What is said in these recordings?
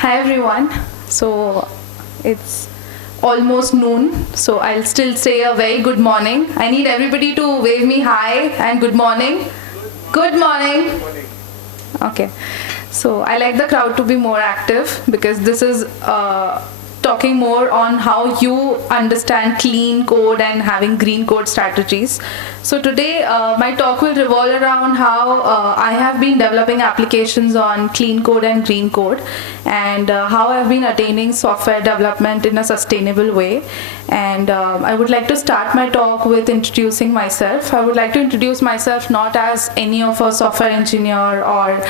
Hi everyone. So it's almost noon, so I'll still say a very good morning. I need everybody to wave me hi and good morning. Good morning. Okay. So I like the crowd to be more active because this is talking more on how you understand clean code and having green code strategies. So today my talk will revolve around how I have been developing applications on clean code and green code, and how I've been attaining software development in a sustainable way. And I would like to start my talk with introducing myself. I would like to introduce myself not as any of a software engineer or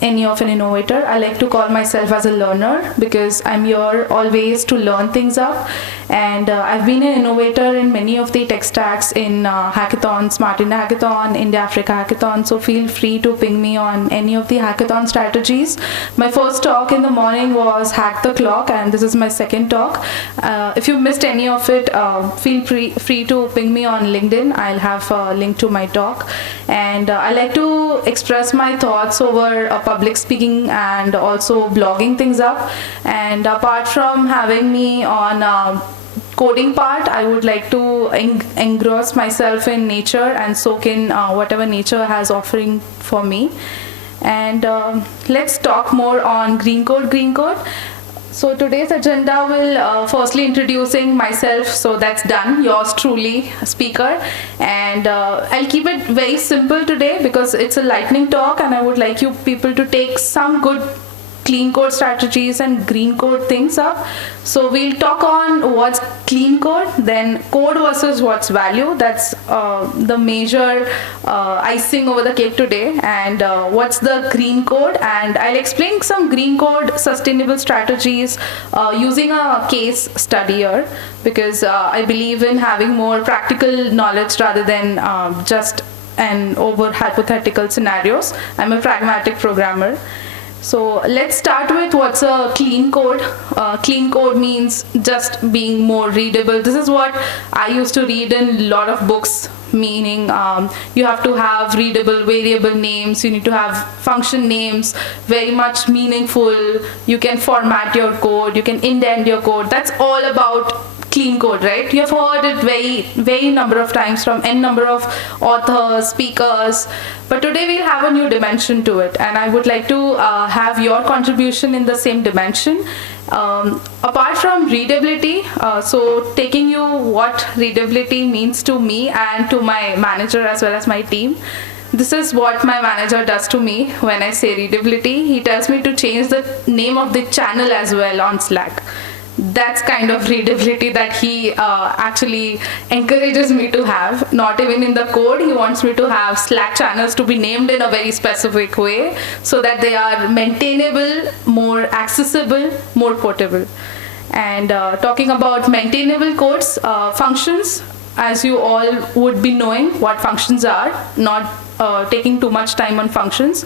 any of an innovator. I like to call myself as a learner because I'm here always to learn things up. And I've been an innovator in many of the tech stacks in hackathon, Smart India Hackathon, India Africa Hackathon. So feel free to ping me on any of the hackathon strategies. My first talk in the morning was Hack the Clock, and this is my second talk. If you missed any of it, feel free to ping me on LinkedIn. I'll have a link to my talk. And I like to express my thoughts over public speaking and also blogging things up. And apart from having me on coding part, I would like to engross myself in nature and soak in whatever nature has offering for me. And let's talk more on green code. So today's agenda will firstly introducing myself, so that's done, yours truly, speaker. And I'll keep it very simple today because it's a lightning talk, and I would like you people to take some good clean code strategies and green code things up. So we'll talk on what's clean code, then code versus what's value. That's the major icing over the cake today. And what's the green code, and I'll explain some green code sustainable strategies using a case study here, because I believe in having more practical knowledge rather than just an over hypothetical scenarios. I'm a pragmatic programmer. So let's start with what's a clean code. Clean code means just being more readable. This is what I used to read in a lot of books, meaning you have to have readable variable names, you need to have function names, very much meaningful. You can format your code, you can indent your code. That's all about clean code, right? You have heard it very number of times from n number of authors, speakers, but today we'll have a new dimension to it, and I would like to have your contribution in the same dimension. Apart from readability, so taking you what readability means to me and to my manager as well as my team. This is what my manager does to me when I say readability. He tells me to change the name of the channel as well on Slack. That's kind of readability that he actually encourages me to have. Not even in the code, he wants me to have Slack channels to be named in a very specific way so that they are maintainable, more accessible, more portable. And talking about maintainable codes, functions, as you all would be knowing what functions are, not taking too much time on functions.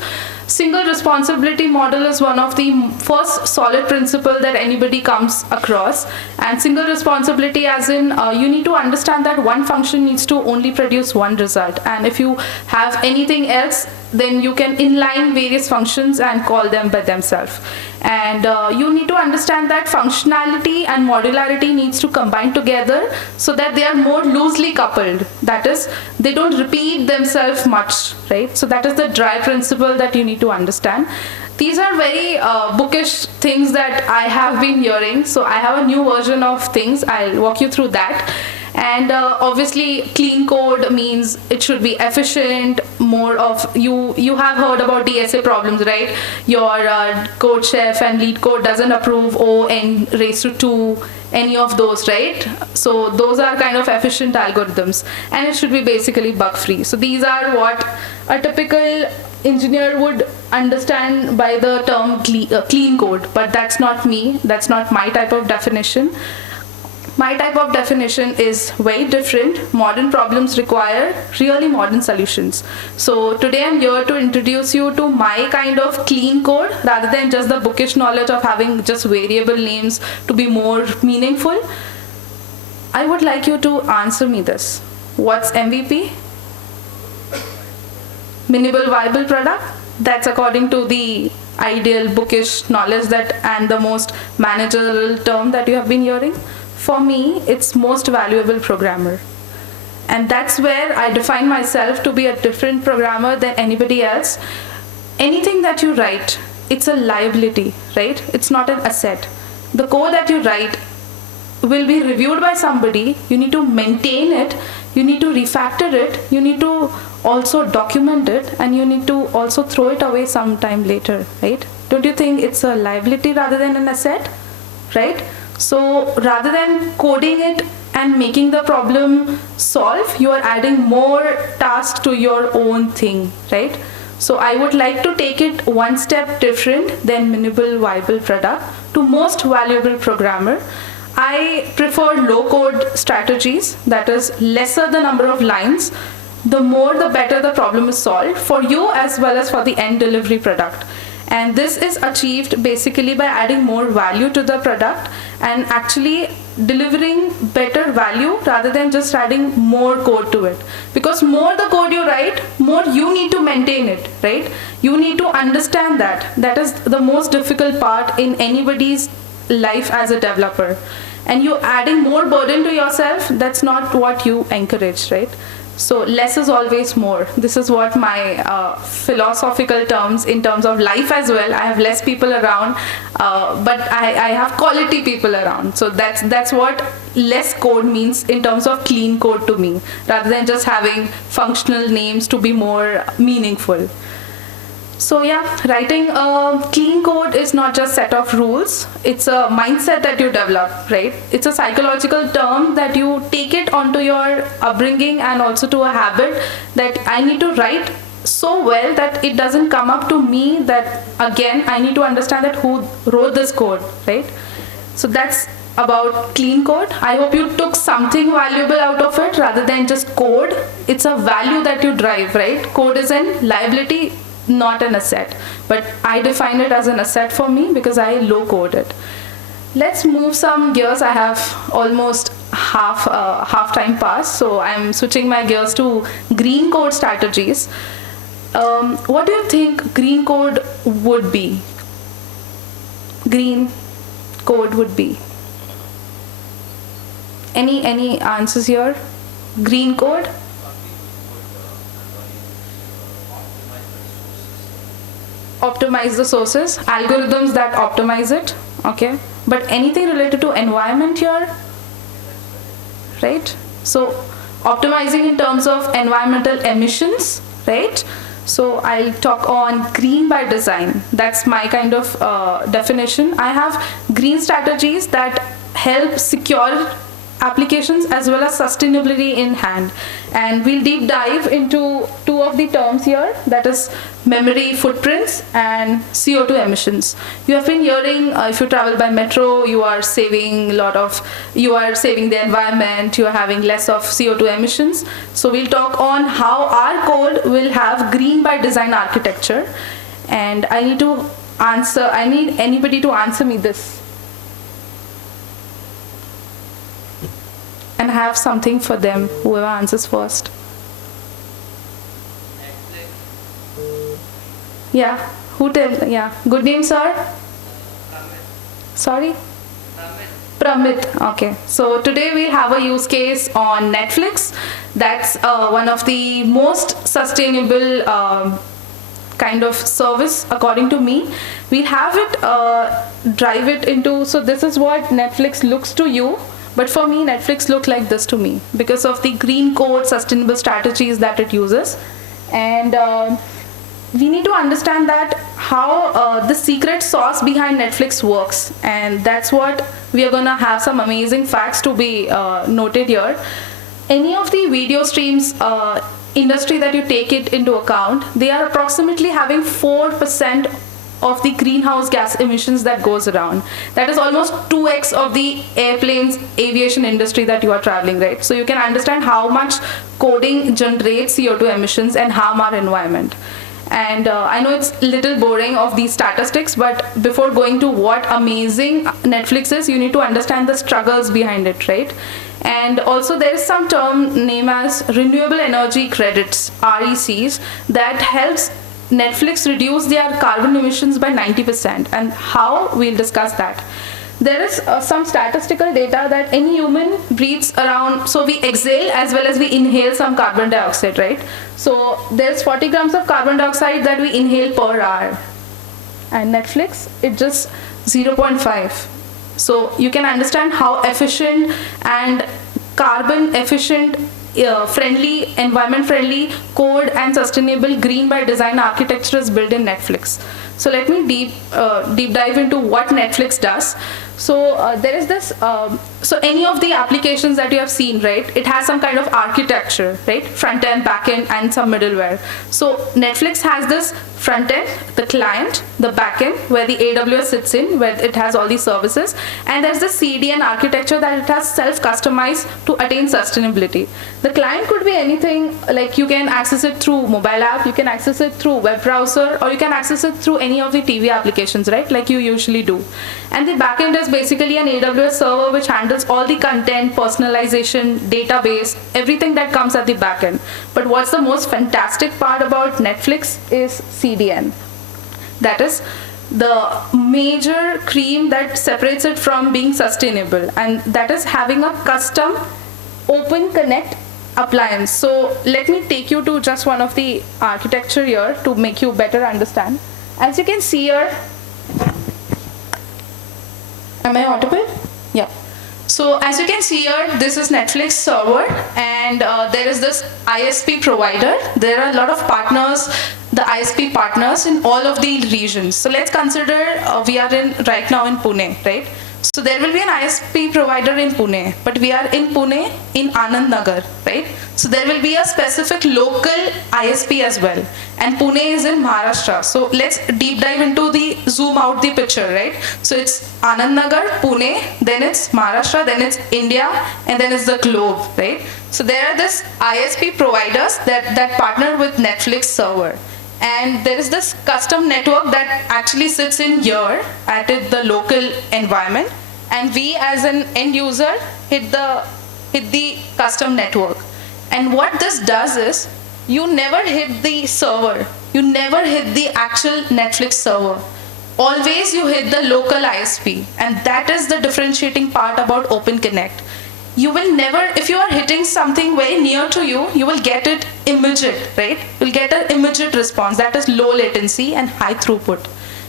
Single responsibility model is one of the first solid principle that anybody comes across. And single responsibility as in you need to understand that one function needs to only produce one result. And if you have anything else, then you can inline various functions and call them by themselves. And you need to understand that functionality and modularity needs to combine together so that they are more loosely coupled. That is, they don't repeat themselves much, right? So that is the dry principle that you need to understand. These are very bookish things that I have been hearing. So I have a new version of things. I'll walk you through that. And obviously clean code means it should be efficient, more of you have heard about DSA problems, right? Your code chef and lead code doesn't approve n raised to 2, any of those, right? So those are kind of efficient algorithms, and it should be basically bug free. So these are what a typical engineer would understand by the term clean code, but that's not me, that's not my type of definition. My type of definition is very different. Modern problems require really modern solutions. So today I'm here to introduce you to my kind of clean code rather than just the bookish knowledge of having just variable names to be more meaningful. I would like you to answer me this. What's MVP? Minimal viable product? That's according to the ideal bookish knowledge that and the most managerial term that you have been hearing. For me, it's most valuable programmer. And that's where I define myself to be a different programmer than anybody else. Anything that you write, it's a liability, right? It's not an asset. The code that you write will be reviewed by somebody. You need to maintain it, you need to refactor it, you need to also document it, and you need to also throw it away sometime later, right? Don't you think it's a liability rather than an asset, right? So rather than coding it and making the problem solve, you are adding more tasks to your own thing, right? So I would like to take it one step different than minimal viable product to most valuable programmer. I prefer low code strategies, that is lesser the number of lines. The more the better the problem is solved for you as well as for the end delivery product. And this is achieved basically by adding more value to the product and actually delivering better value rather than just adding more code to it. Because more the code you write, more you need to maintain it, right? You need to understand that. That is the most difficult part in anybody's life as a developer. And you adding more burden to yourself, that's not what you encourage, right? So less is always more. This is what my philosophical terms in terms of life as well. I have less people around, but I have quality people around. So that's what less code means in terms of clean code to me, rather than just having functional names to be more meaningful. So yeah, writing a clean code is not just set of rules, it's a mindset that you develop, right? It's a psychological term that you take it onto your upbringing and also to a habit that I need to write so well that it doesn't come up to me that again I need to understand that who wrote this code, right? So that's about clean code. I hope you took something valuable out of it rather than just code. It's a value that you drive, right? Code is an liability, not an asset, but I define it as an asset for me because I low code it. Let's move some gears. I have almost half time passed, so I'm switching my gears to green code strategies. What do you think green code would be? Green code would be. Any answers here? Green code? Optimize the sources, algorithms that optimize it, okay? But anything related to environment here, right? So optimizing in terms of environmental emissions, right? So I'll talk on green by design. That's my kind of definition. I have green strategies that help secure applications as well as sustainability in hand, and we'll deep dive into two of the terms here, that is memory footprints and CO2 emissions. You have been hearing if you travel by metro, you are saving the environment, you are having less of CO2 emissions. So we'll talk on how our code will have green by design architecture, and I need anybody to answer me this. And have something for them, whoever answers first. Yeah, who tell? Yeah, good name, sir? Sorry? Pramit. Okay, so today we have a use case on Netflix. That's one of the most sustainable kind of service according to me. We'll have it drive it into, so this is what Netflix looks to you. But for me, Netflix looked like this to me because of the green code sustainable strategies that it uses. And we need to understand that how the secret sauce behind Netflix works. And that's what we are going to have some amazing facts to be noted here. Any of the video streams industry that you take it into account, they are approximately having 4% of the greenhouse gas emissions that goes around. That is almost 2x of the airplanes aviation industry that you are traveling, right? So you can understand how much coding generates CO2 emissions and harm our environment. And I know it's a little boring of these statistics, but before going to what amazing Netflix is, you need to understand the struggles behind it, right? And also there is some term named as renewable energy credits, RECs, that helps Netflix reduced their carbon emissions by 90%. And how? We'll discuss that. There is some statistical data that any human breathes around, so we exhale as well as we inhale some carbon dioxide, right? So there's 40 grams of carbon dioxide that we inhale per hour. And Netflix, it just 0.5. So you can understand how efficient and carbon efficient, friendly, environment friendly, code and sustainable green by design architecture is built in Netflix. So let me deep dive into what Netflix does. So there is this, so any of the applications that you have seen, right, it has some kind of architecture, right, front end, back end, and some middleware. So Netflix has this front end, the client, the back end, where the AWS sits in, where it has all these services, and there's the CDN architecture that it has self-customized to attain sustainability. The client could be anything, like you can access it through mobile app, you can access it through web browser, or you can access it through any of the TV applications, right, like you usually do. And the backend is basically an AWS server which handles all the content, personalization, database, everything that comes at the backend. But what's the most fantastic part about Netflix is CDN. That is the major cream that separates it from being sustainable, and that is having a custom open connect appliance. So let me take you to just one of the architecture here to make you better understand. As you can see here, am I audible? Yeah. So as you can see here, this is Netflix server, and there is this ISP provider. There are a lot of partners, the ISP partners in all of the regions. So let's consider we are right now in Pune, right? So there will be an ISP provider in Pune, but we are in Pune in Anand Nagar, right? So there will be a specific local ISP as well, and Pune is in Maharashtra. So let's deep dive into the zoom out the picture, right? So it's Anand Nagar, Pune, then it's Maharashtra, then it's India, and then it's the globe, right? So there are this ISP providers that partner with Netflix server. And there is this custom network that actually sits in here at the local environment, and we as an end user hit the custom network. And what this does is, you never hit the server, you never hit the actual Netflix server. Always you hit the local ISP, and that is the differentiating part about Open Connect. You will never, if you are hitting something very near to you, you will get it immediate, right? You'll get an immediate response. That is low latency and high throughput.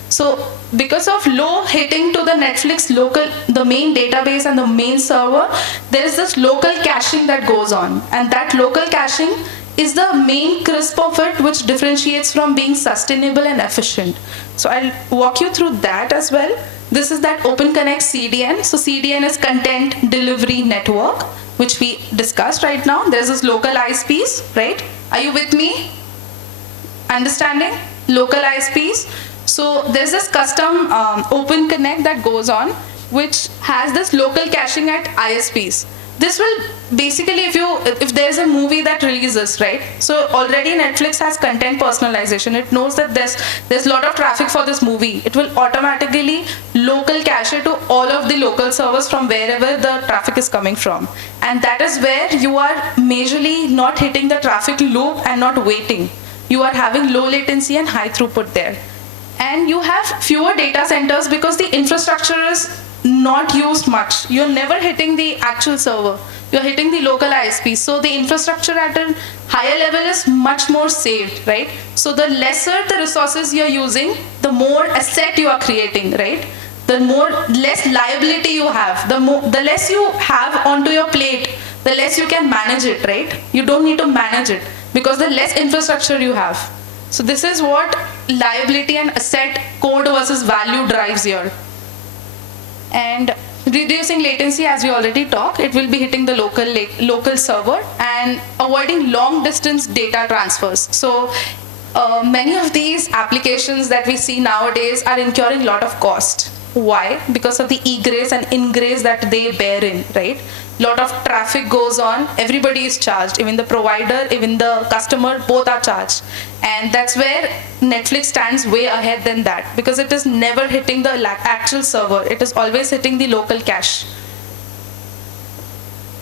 So because of low hitting to the Netflix local, the main database and the main server, there is this local caching that goes on. And that local caching is the main crisp of it, which differentiates from being sustainable and efficient. So I'll walk you through that as well. This is that Open Connect CDN. So CDN is Content Delivery Network, which we discussed right now. There's this local ISPs, right? Are you with me? Understanding? Local ISPs. So there's this custom Open Connect that goes on, which has this local caching at ISPs. This will basically, if there's a movie that releases, right? So already Netflix has content personalization. It knows that there's a lot of traffic for this movie. It will automatically local cache it to all of the local servers from wherever the traffic is coming from. And that is where you are majorly not hitting the traffic loop and not waiting. You are having low latency and high throughput there. And you have fewer data centers because the infrastructure is not used much. You're never hitting the actual server. You're hitting the local ISP. So the infrastructure at a higher level is much more saved, right? So the lesser the resources you're using, the more asset you are creating, right? The less liability you have, the less you have onto your plate, the less you can manage it, right? You don't need to manage it because the less infrastructure you have. So this is what liability and asset code versus value drives here. And reducing latency, as we already talked, it will be hitting the local server and avoiding long distance data transfers. So many of these applications that we see nowadays are incurring a lot of cost. Why? Because of the egress and ingress that they bear in, right? Lot of traffic goes on, everybody is charged, even the provider, even the customer, both are charged. And that's where Netflix stands way ahead than that, because it is never hitting the actual server, it is always hitting the local cache.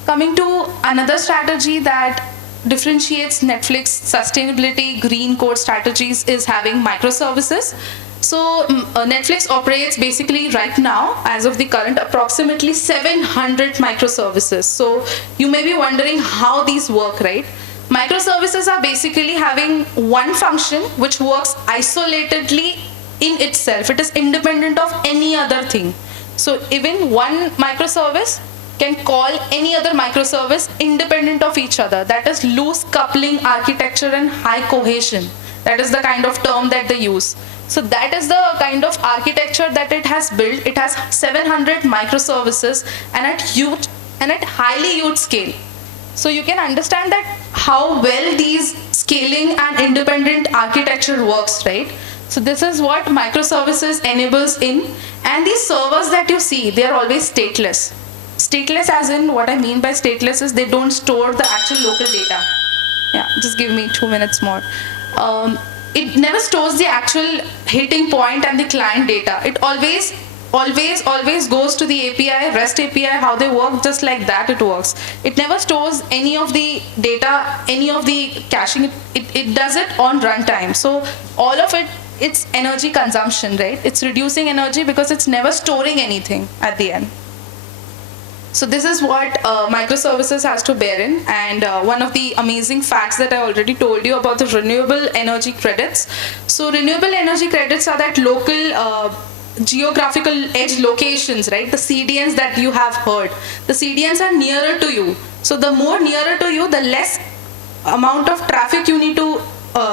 Coming to another strategy that differentiates Netflix sustainability green core strategies is having microservices. So Netflix operates basically right now, as of the current, approximately 700 microservices. So you may be wondering how these work, right? Microservices are basically having one function which works isolatedly in itself. It is independent of any other thing. So even one microservice can call any other microservice independent of each other. That is loose coupling architecture and high cohesion. That is the kind of term that they use. So that is the kind of architecture that it has built. It has 700 microservices and at highly huge scale. So you can understand that how well these scaling and independent architecture works, right? So this is what microservices enables in. And these servers that you see, they are always stateless. Stateless as in, what I mean by stateless is they don't store the actual local data. Yeah, just give me 2 minutes more. It never stores the actual hitting point and the client data. It always goes to the API, REST API, how they work, just like that it works. It never stores any of the data, any of the caching. It does it on runtime. So all of it, it's energy consumption, right? It's reducing energy because it's never storing anything at the end. So this is what microservices has to bear in, and one of the amazing facts that I already told you about the renewable energy credits. So renewable energy credits are that local geographical edge locations, right? The CDNs that you have heard. The CDNs are nearer to you. So the more nearer to you, the less amount of traffic you need to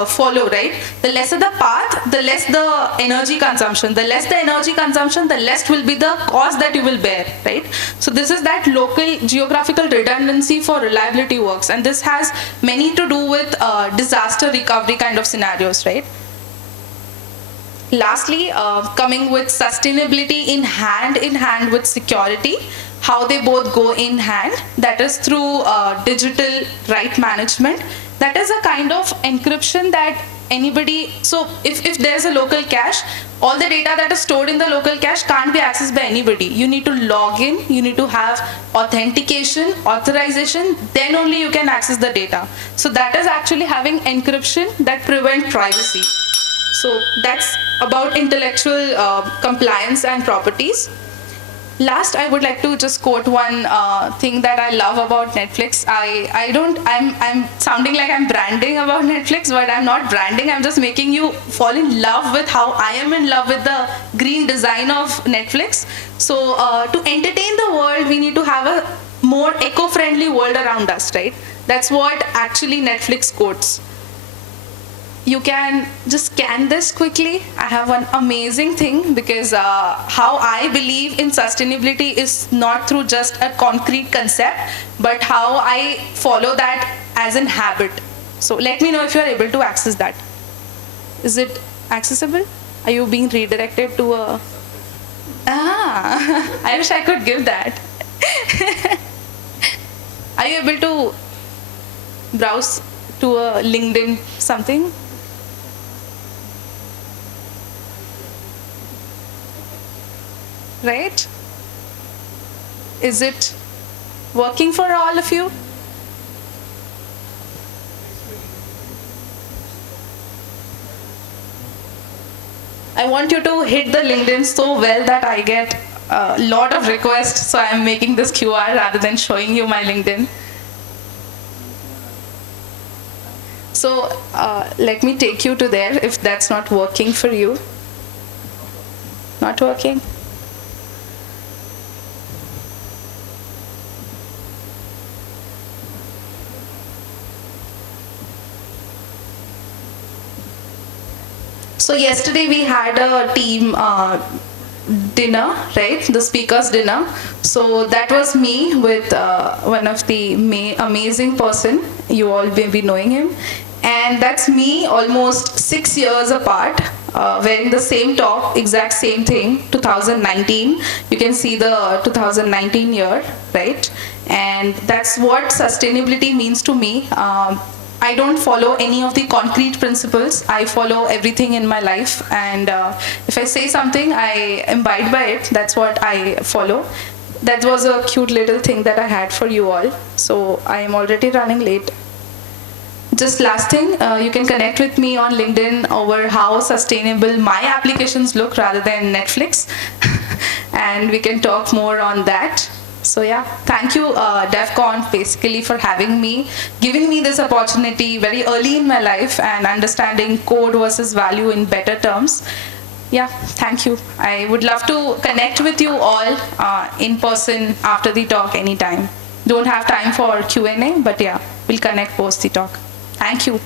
follow, right? The lesser the path, the less the energy consumption. The less the energy consumption, the less will be the cost that you will bear, right? So this is that local geographical redundancy for reliability works, and this has many to do with disaster recovery kind of scenarios, right? Lastly, coming with sustainability in hand with security, how they both go in hand, that is through digital right management. That is a kind of encryption that anybody, so if there's a local cache, all the data that is stored in the local cache can't be accessed by anybody. You need to log in, you need to have authentication, authorization, then only you can access the data. So that is actually having encryption that prevent privacy. So that's about intellectual compliance and properties. Last, I would like to just quote one thing that I love about Netflix. I'm sounding like I'm branding about Netflix, but I'm not branding. I'm just making you fall in love with how I am in love with the green design of Netflix. So to entertain the world, we need to have a more eco-friendly world around us, right? That's what actually Netflix quotes. You can just scan this quickly. I have one amazing thing, because how I believe in sustainability is not through just a concrete concept, but how I follow that as an habit. So let me know if you are able to access that. Is it accessible? Are you being redirected to a... I wish I could give that. Are you able to browse to a LinkedIn something? Right? Is it working for all of you? I want you to hit the LinkedIn so well that I get a lot of requests, so I'm making this QR rather than showing you my LinkedIn. So let me take you to there if that's not working for you. Not working? So yesterday we had a team dinner, right? The speakers dinner. So that was me with one of the amazing person. You all may be knowing him. And that's me almost 6 years apart, wearing the same top, exact same thing, 2019. You can see the 2019 year, right? And that's what sustainability means to me. I don't follow any of the concrete principles. I follow everything in my life, and if I say something, I abide by it. That's what I follow. That was a cute little thing that I had for you all. So I am already running late. Just last thing, you can connect with me on LinkedIn over how sustainable my applications look rather than Netflix. And we can talk more on that. So yeah, thank you DEFCON basically for having me, giving me this opportunity very early in my life and understanding code versus value in better terms. Yeah, thank you. I would love to connect with you all in person after the talk anytime. Don't have time for Q&A, but yeah, we'll connect post the talk. Thank you.